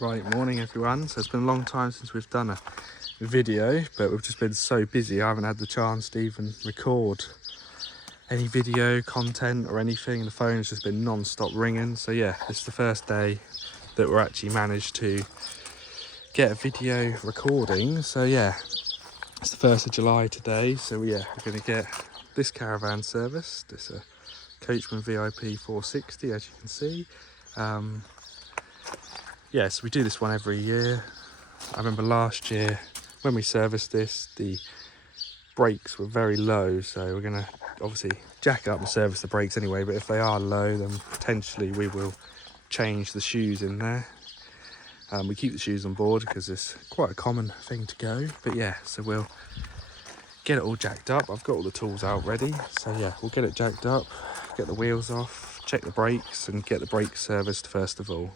Right, morning everyone. So it's been a long time since we've done a video, but we've just been so busy I haven't had the chance to even record any video content or anything. The phone's just been non-stop ringing. So yeah, it's the first day that we're actually managed to get a video recording. So yeah, it's the 1st of July today. So yeah, we're going to get this caravan serviced. It's a Coachman VIP 460, as you can see. Yes, we do this one every year. I remember last year when we serviced this, the brakes were very low, so we're going to obviously jack up and service the brakes anyway, but if they are low, then potentially we will change the shoes in there. We keep the shoes on board because it's quite a common thing to go, but yeah, so we'll get it all jacked up. I've got all the tools out ready, so yeah, we'll get it jacked up, get the wheels off, check the brakes and get the brakes serviced first of all.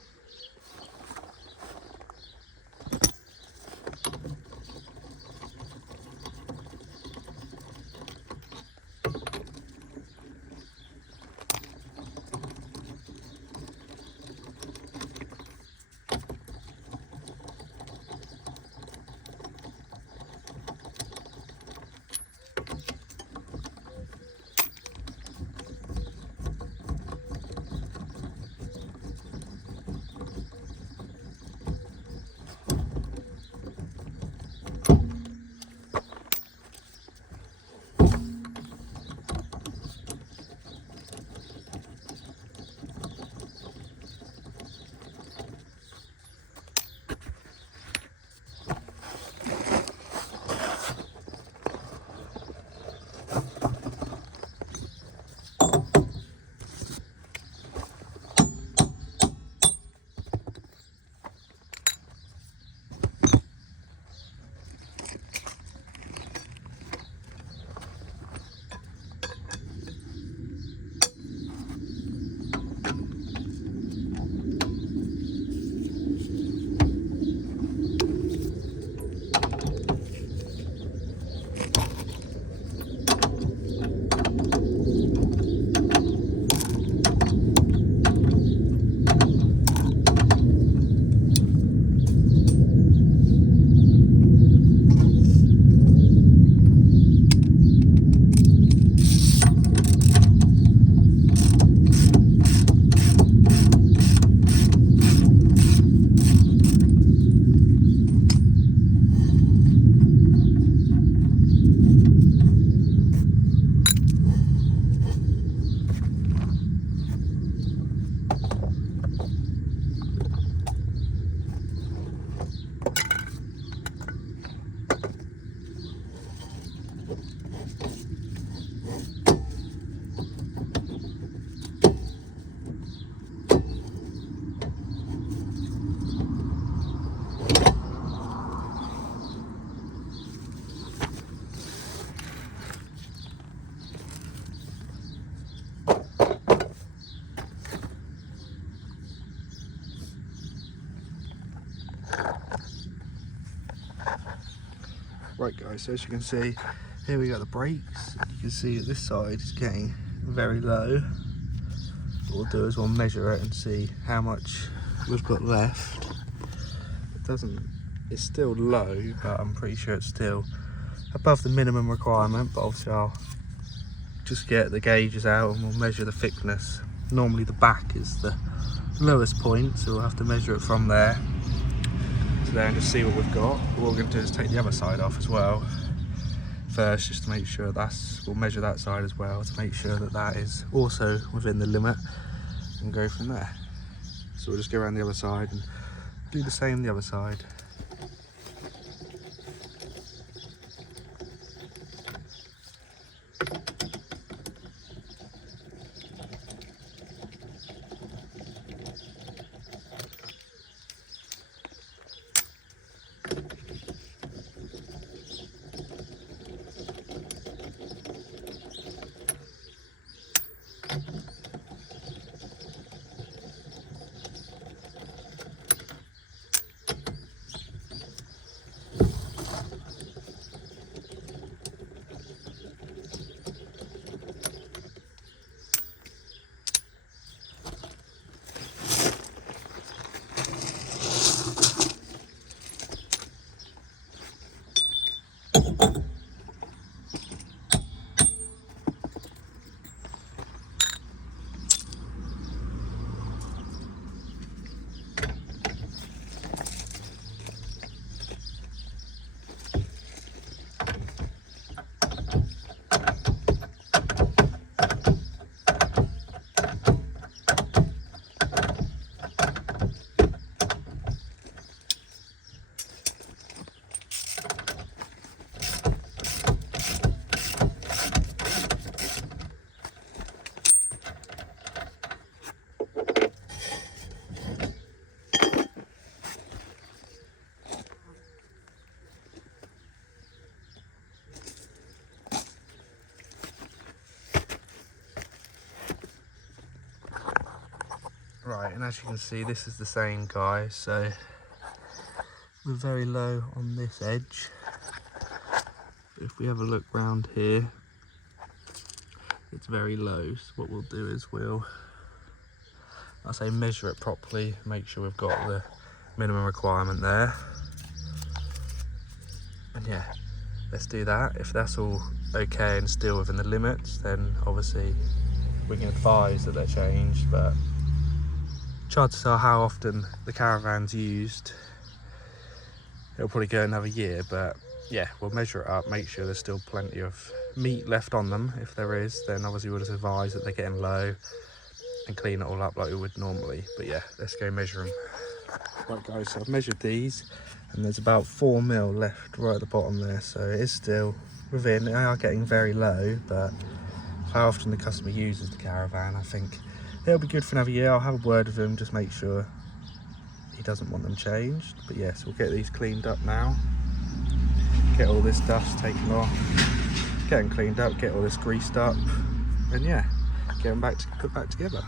Right guys, so as you can see, here we got the brakes. You can see that this side is getting very low. What we'll do is we'll measure it and see how much we've got left. It's still low, but I'm pretty sure it's still above the minimum requirement, but obviously I'll just get the gauges out and we'll measure the thickness. Normally the back is the lowest point, so we'll have to measure it from there to there and just see what we've got. But what we're going to do is take the other side off as well first, just to make sure we'll measure that side as well to make sure that that is also within the limit and go from there. So we'll just go around the other side and do the same the other side. Right, and as you can see, this is the same guy, so we're very low on this edge. If we have a look round here, it's very low. So what we'll do is I say measure it properly, make sure we've got the minimum requirement there. And yeah, let's do that. If that's all okay and still within the limits, then obviously we can advise that they're changed, but chances are how often the caravan's used, it'll probably go another year. But yeah, we'll measure it up, make sure there's still plenty of meat left on them. If there is, then obviously we'll just advise that they're getting low and clean it all up like we would normally. But yeah, let's go measure them. Right guys, so I've measured these and there's about 4 mil left right at the bottom there, so it is still within. They are getting very low, but how often the customer uses the caravan, I think it'll be good for another year. I'll have a word with him, just make sure he doesn't want them changed. But yes, we'll get these cleaned up now, get all this dust taken off, get them cleaned up, get all this greased up, and yeah, get them put back together.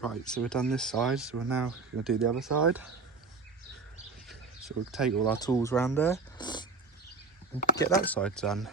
Right, so we've done this side, so we're now going to do the other side. So we'll take all our tools around there and get that side done.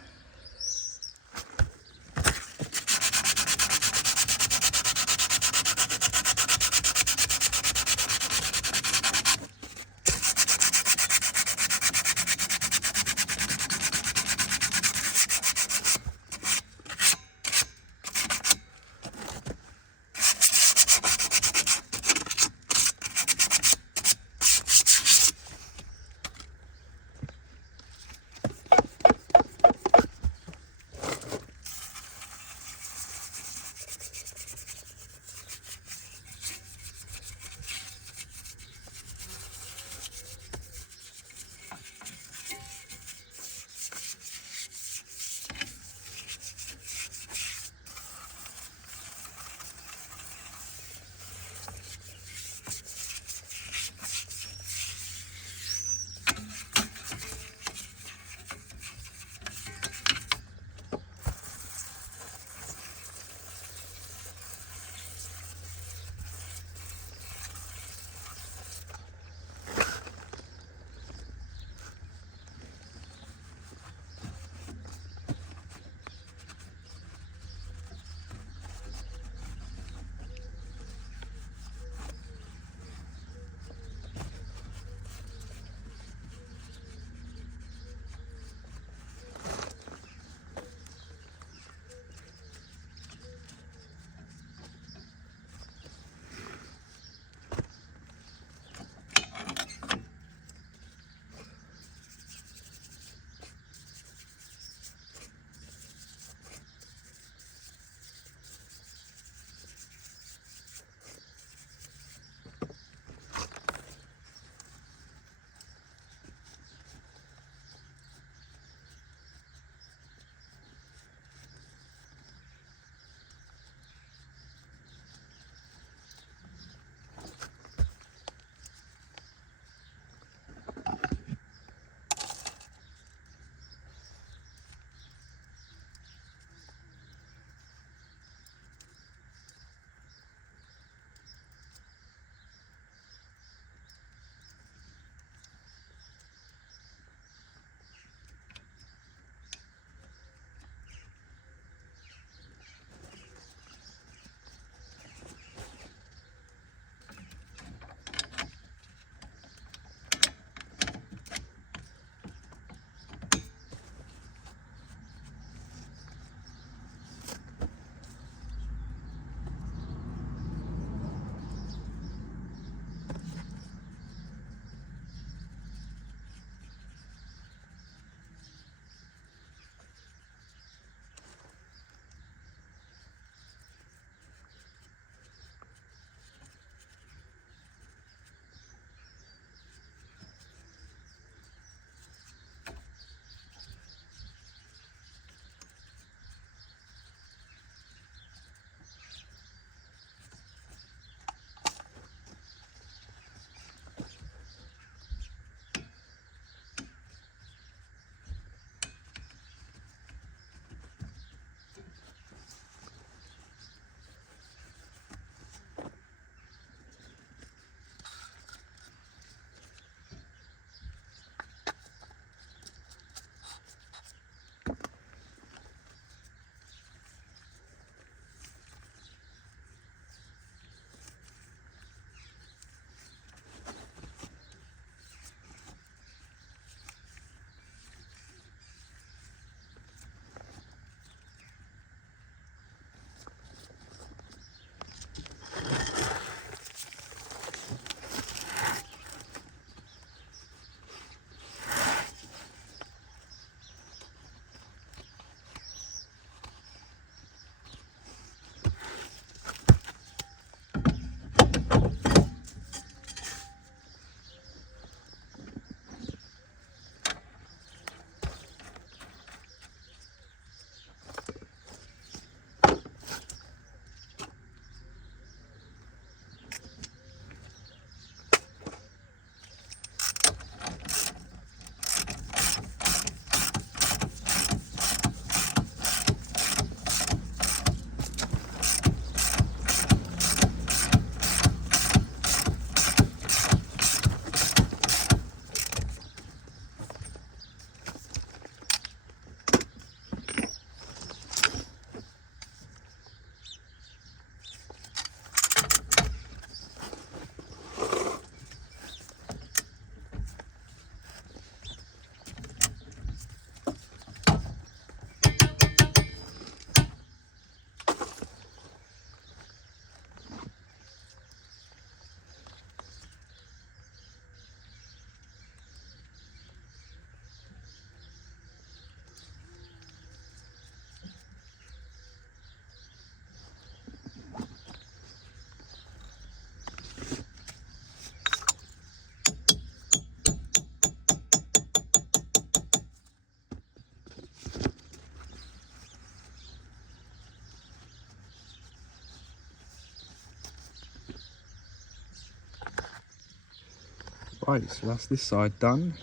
Right, so that's this side done.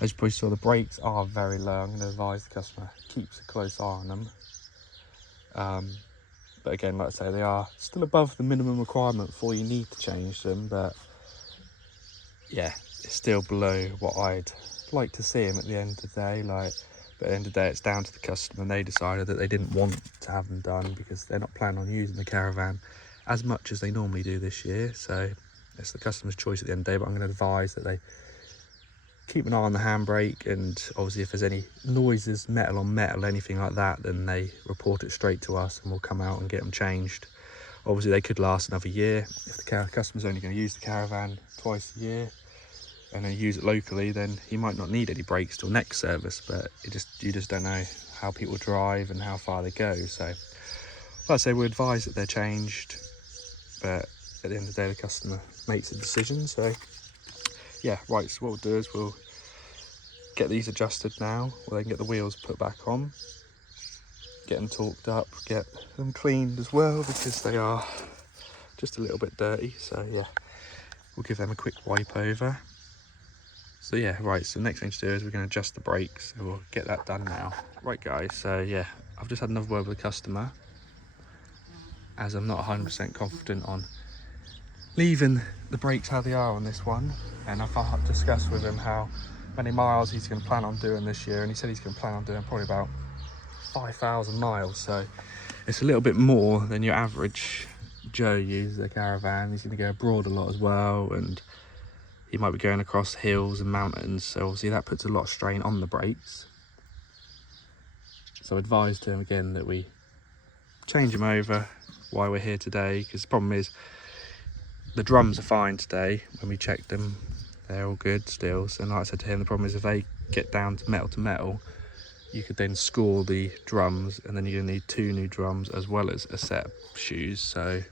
As you probably saw, the brakes are very low. I'm going to advise the customer keeps a close eye on them. But again, like I say, they are still above the minimum requirement for you need to change them, but yeah, it's still below what I'd like to see them at the end of the day. But at the end of the day, it's down to the customer, and they decided that they didn't want to have them done because they're not planning on using the Caravan as much as they normally do this year. So it's the customer's choice at the end of the day, but I'm going to advise that they keep an eye on the handbrake, and obviously if there's any noises, metal on metal, anything like that, then they report it straight to us and we'll come out and get them changed. Obviously they could last another year. If the customer's only going to use the Caravan twice a year and then use it locally, then he might not need any brakes till next service, but you just don't know how people drive and how far they go. So like I say, we advise that they're changed, but at the end of the day the customer makes a decision. So yeah, right, so what we'll do is we'll get these adjusted now, where they can get the wheels put back on, get them torqued up, get them cleaned as well, because they are just a little bit dirty. So yeah, we'll give them a quick wipe over. So yeah, right, so the next thing to do is we're going to adjust the brakes, so we'll get that done now. Right guys, so yeah, I've just had another word with the customer, as I'm not 100% confident on leaving the brakes how they are on this one, and I've discussed with him how many miles he's going to plan on doing this year, and he said he's going to plan on doing probably about 5,000 miles, so it's a little bit more than your average Joe uses a Caravan. He's going to go abroad a lot as well, and he might be going across hills and mountains, so obviously that puts a lot of strain on the brakes. So I advised him again that we change them over while we're here today, because the problem is the drums are fine today. When we checked them, they're all good still. So like I said to him, the problem is if they get down to metal, you could then score the drums, and then you're gonna need 2 new drums as well as a set of shoes. So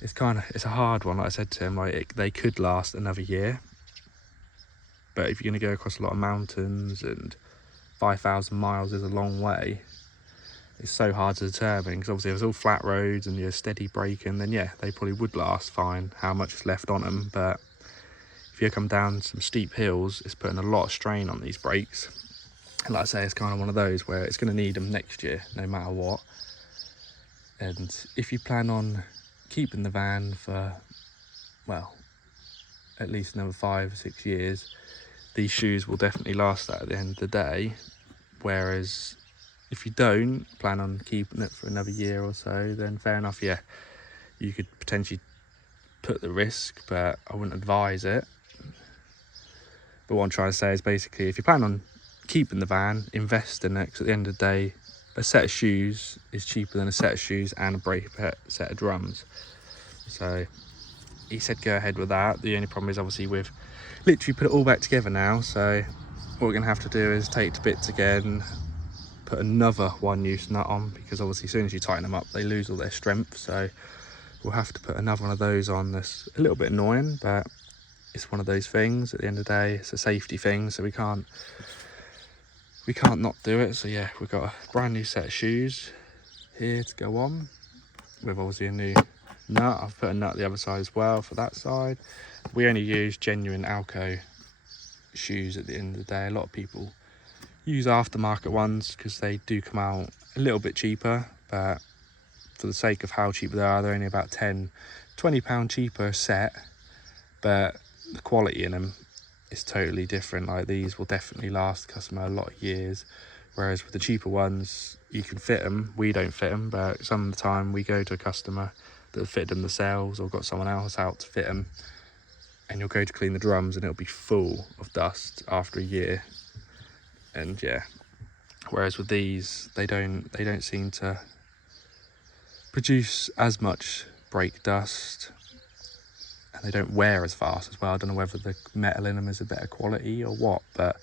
it's a hard one. Like I said to him, they could last another year, but if you're gonna go across a lot of mountains, and 5,000 miles is a long way, it's so hard to determine, because obviously if it's all flat roads and you're steady braking, then yeah, they probably would last fine, how much is left on them. But if you come down some steep hills, it's putting a lot of strain on these brakes. And like I say, it's kind of one of those where it's going to need them next year no matter what. And if you plan on keeping the van for, well, at least another 5 or 6 years, these shoes will definitely last that at the end of the day. Whereas if you don't plan on keeping it for another year or so, then fair enough, yeah, you could potentially put the risk, but I wouldn't advise it. But what I'm trying to say is basically, if you plan on keeping the van, invest in it, because at the end of the day, a set of shoes is cheaper than a set of shoes and a brake set of drums. So he said go ahead with that. The only problem is obviously we've literally put it all back together now, so what we're going to have to do is take it to bits again, put another 1 use nut on, because obviously as soon as you tighten them up they lose all their strength. So we'll have to put another one of those on. That's a little bit annoying, but it's one of those things. At the end of the day, it's a safety thing, so we can't not do it. So yeah, we've got a brand new set of shoes here to go on with obviously a new nut. I've put a nut the other side as well for that side. We only use genuine Alco shoes at the end of the day. A lot of people use aftermarket ones because they do come out a little bit cheaper, but for the sake of how cheap they are, they're only about £10–20 cheaper a set, but the quality in them is totally different. Like, these will definitely last the customer a lot of years, whereas with the cheaper ones you can fit them. We don't fit them, but some of the time we go to a customer that fit them themselves or got someone else out to fit them, and you'll go to clean the drums and it'll be full of dust after a year. And yeah, whereas with these, they don't seem to produce as much brake dust, and they don't wear as fast as well. I don't know whether the metal in them is a better quality or what, but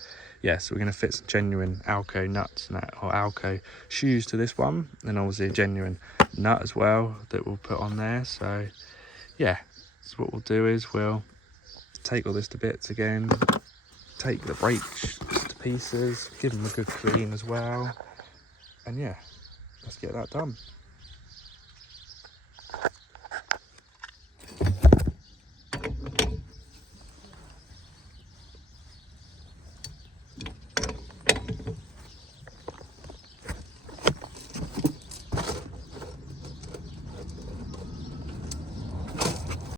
yeah, so we're going to fit some genuine Alco nuts or Alco shoes to this one, and obviously a genuine nut as well that we'll put on there. So yeah, so what we'll do is we'll take all this to bits again, take the brakes to pieces, give them a good clean as well, and yeah, let's get that done.